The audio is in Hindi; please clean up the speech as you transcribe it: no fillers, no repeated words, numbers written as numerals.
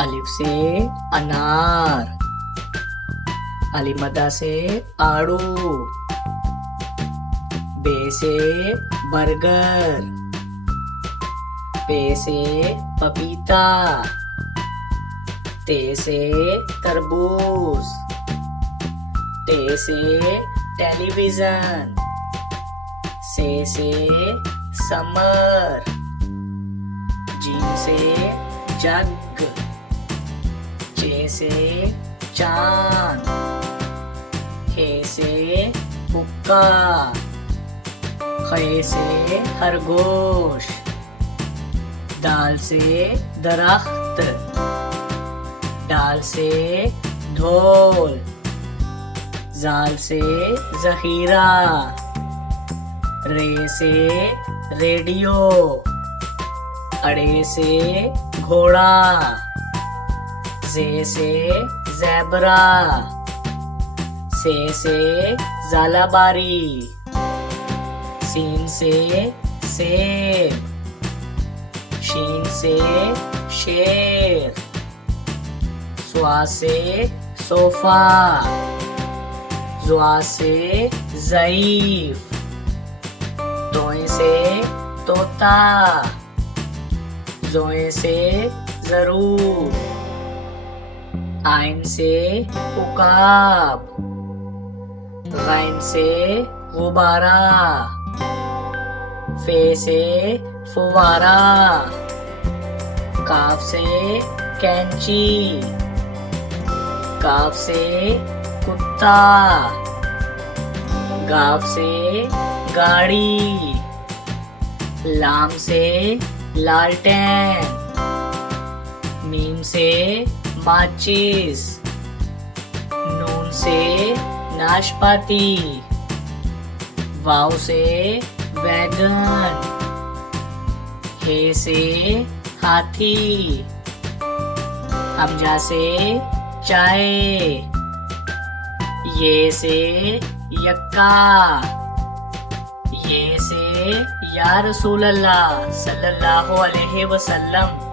अलिफ से अनार, अलिमदा से आड़ू, बे से बर्गर, पे से पपीता, ते से तरबूज, टे से टेलीविजन, से समर, जीम से जग, चे से चांद, खे से हुक्का, खे से खरगोश, दाल से दरख्त, डाल से ढोल, जाल से जखीरा, रे से रेडियो, अड़े से घोड़ा, जे से ज़ेबरा, से ज़ालाबारी, सीन से सेब, शीन से शेर, स्वा से सोफा, ज़्वा से ज़ईफ, तोए से तोता, ज़ोए से ज़रूर, आइन से उकाब, गैन से गुब्बारा, फे से फुवारा, काफ से कैंची, काफ से कुत्ता, गाफ से गाड़ी, लाम से लालटेन, मीम से माचिस, नून से नाशपाती, वाव से वैगन, हे से हाथी, हमजा से चाय, ये से यक्का, ये से या रसूल अल्लाह सल्लल्लाहु अलैहि वसल्लम।